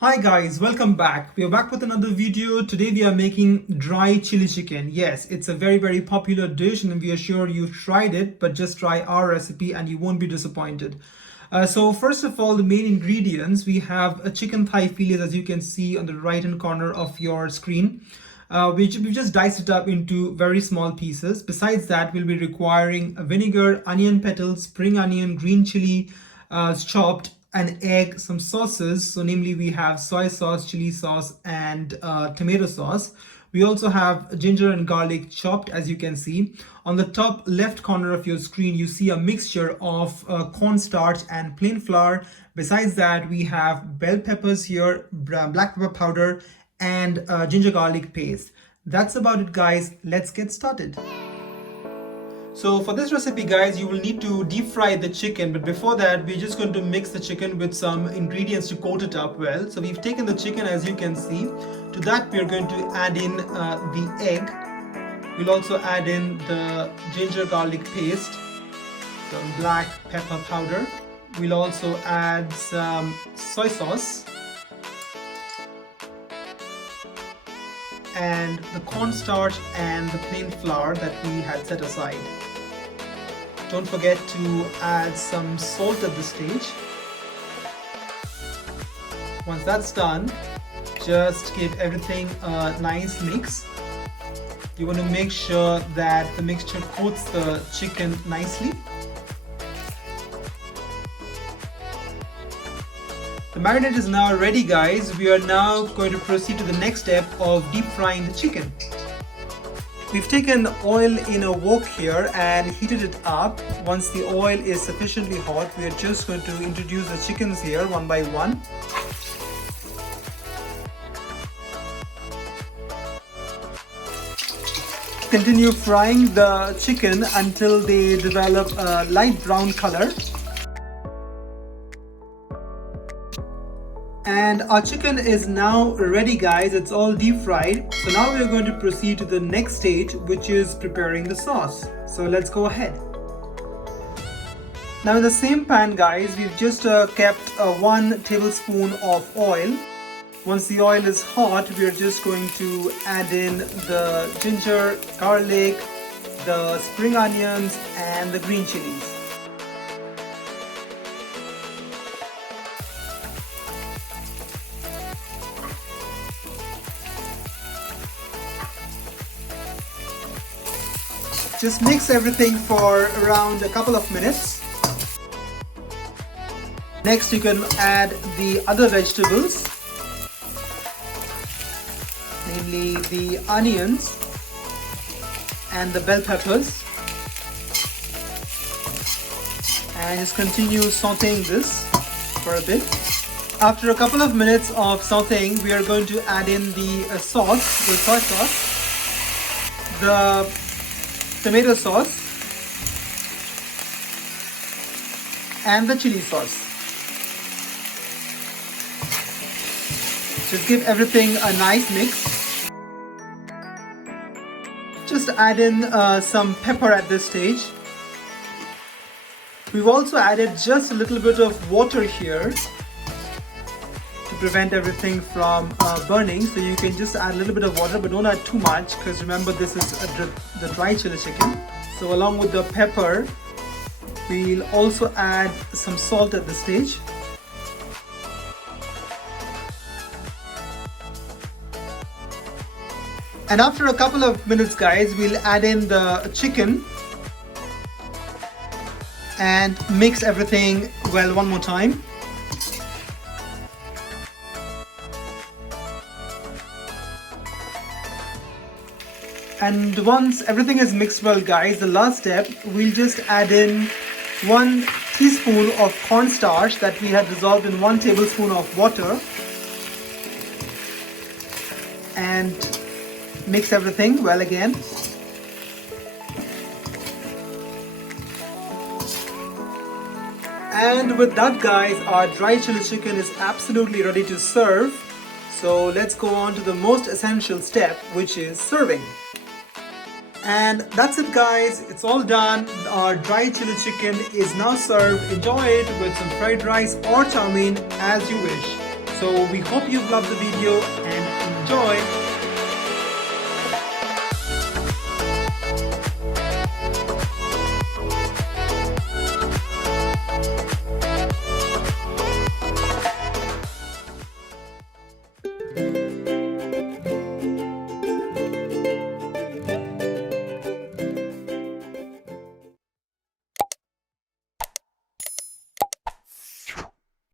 Hi guys, welcome back. We are back with another video. Today we are making dry chili chicken. Yes, it's a very popular dish and we are sure you've tried it, but just try our recipe and you won't be disappointed. So first of all, the main ingredients, we have a chicken thigh fillets as you can see on the right hand corner of your screen. Which we've just diced it up into very small pieces. Besides that, we'll be requiring vinegar, onion petals, spring onion, green chili chopped, an egg, some sauces. So namely we have soy sauce, chili sauce and tomato sauce. We also have ginger and garlic chopped as you can see. On the top left corner of your screen you see a mixture of cornstarch and plain flour. Besides that we have bell peppers here, black pepper powder and ginger garlic paste. That's about it guys, let's get started. So for this recipe guys, you will need to deep fry the chicken, but before that we're just going to mix the chicken with some ingredients to coat it up well. So we've taken the chicken as you can see. To that we're going to add in the egg. We'll also add in the ginger garlic paste, some black pepper powder. We'll also add some soy sauce and the cornstarch and the plain flour that we had set aside. Don't forget to add some salt at this stage. Once that's done, just give everything a nice mix. You want to make sure that the mixture coats the chicken nicely. The marinade is now ready guys. We are now going to proceed to the next step of deep frying the chicken. We've taken oil in a wok here and heated it up. Once the oil is sufficiently hot, we are just going to introduce the chickens here one by one. Continue frying the chicken until they develop a light brown color. And our chicken is now ready guys, it's all deep fried. So now we are going to proceed to the next stage, which is preparing the sauce. So let's go ahead. Now in the same pan guys, we've just kept 1 tablespoon of oil. Once the oil is hot, we are just going to add in the ginger, garlic, the spring onions and the green chilies. Just mix everything for around a couple of minutes. Next you can add the other vegetables, namely the onions and the bell peppers, and just continue sauteing this for a bit. After a couple of minutes of sauteing, we are going to add in the sauce, the soy sauce, the tomato sauce and the chili sauce. Just give everything a nice mix. Just add in some pepper at this stage. We've also added just a little bit of water here to prevent everything from burning. So you can just add a little bit of water, but don't add too much because remember this is the dry chili chicken. So along with the pepper, we'll also add some salt at this stage. And after a couple of minutes guys, we'll add in the chicken and mix everything well one more time. And once everything is mixed well guys, the last step, we'll just add in 1 teaspoon of cornstarch that we had dissolved in 1 tablespoon of water and mix everything well again. And with that guys, our dry chili chicken is absolutely ready to serve. So let's go on to the most essential step, which is serving. And that's it guys, it's all done. Our dry chili chicken is now served. Enjoy it with some fried rice or chow mein as you wish. So we hope you've loved the video and enjoy.